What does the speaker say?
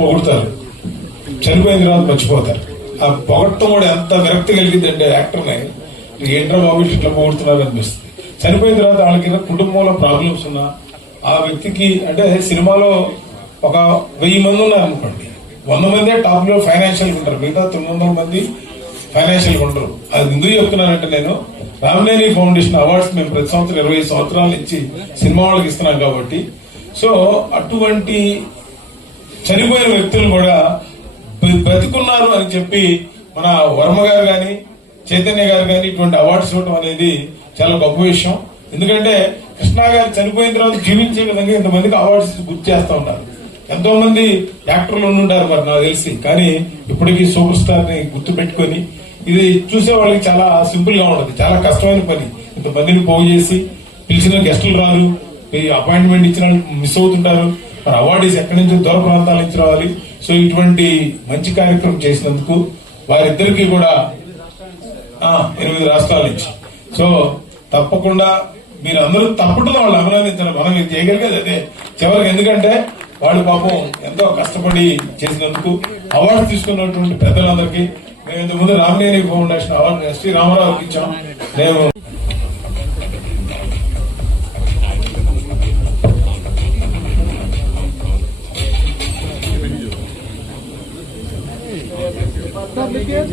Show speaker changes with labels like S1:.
S1: పొగుడతారు. చనిపోయిన తర్వాత మర్చిపోతారు. ఆ పొగట్టం కూడా ఎంత విరక్తి కలిగిందంటే యాక్టర్ని ఏంట్రా బాబు ఇట్లా పొగుడుతున్నారు అనిపిస్తుంది. చనిపోయిన తర్వాత వాళ్ళకి కుటుంబంలో ప్రాబ్లమ్స్ ఉన్నా ఆ వ్యక్తికి అంటే సినిమాలో ఒక వెయ్యి మంది ఉన్నారు అనుకోండి. వంద మందే టాప్లో ఫైనాన్షియల్ ఉంటారు. మిగతా తొమ్మిది వందల మంది ఫైనాన్షియల్ ఉండరు అది ఎందుకు చెప్తున్నానంటే నేను రామనేని ఫౌండేషన్ అవార్డ్స్ మేము ప్రతి సంవత్సరం ఇరవై సంవత్సరాల నుంచి సినిమా వాళ్ళకి ఇస్తున్నాం కాబట్టి. సో అటువంటి చనిపోయిన వ్యక్తులు కూడా బ్రతుకున్నారు అని చెప్పి మన వర్మ గారు కానీ చైతన్య గారు కానీ ఇటువంటి అవార్డ్స్ ఇవ్వడం అనేది చాలా గొప్ప విషయం. ఎందుకంటే కృష్ణ గారు చనిపోయిన తర్వాత జీవించే విధంగా ఇంతమందికి అవార్డ్స్ గుర్తు చేస్తూ ఉన్నారు. ఎంతో మంది యాక్టర్లు ఉండుంటారు మరి నాకు తెలిసి. కానీ ఇప్పటికీ సూపర్ స్టార్ని గుర్తు పెట్టుకొని ఇది చూసే వాళ్ళకి చాలా సింపుల్గా ఉంటుంది. చాలా కష్టమైన పని. ఇంతమందిని పోగు చేసి పిలిచిన గెస్టులు రారు. అపాయింట్మెంట్ ఇచ్చిన మిస్ అవుతుంటారు. మరి అవార్డీస్ ఎక్కడి నుంచి దూర ప్రాంతాల నుంచి రావాలి? సో ఇటువంటి మంచి కార్యక్రమం చేసినందుకు వారిద్దరికి కూడా ఆ, ఎనిమిది రాష్ట్రాల నుంచి. సో తప్పకుండా మీరు అందరూ తప్పకుండా వాళ్ళు అభినందించాలి మనం ఇది చేయగలిగేది అదే. చివరికి ఎందుకంటే వాళ్ళు పాపం ఎంతో కష్టపడి చేసినందుకు అవార్డు తీసుకున్నటువంటి పెద్దలందరికీ మేము ఇంతకుముందు రామనేని ఫౌండేషన్ అవార్డు ఎస్టీ రామారావుకి ఇచ్చాం. మేము 那没别的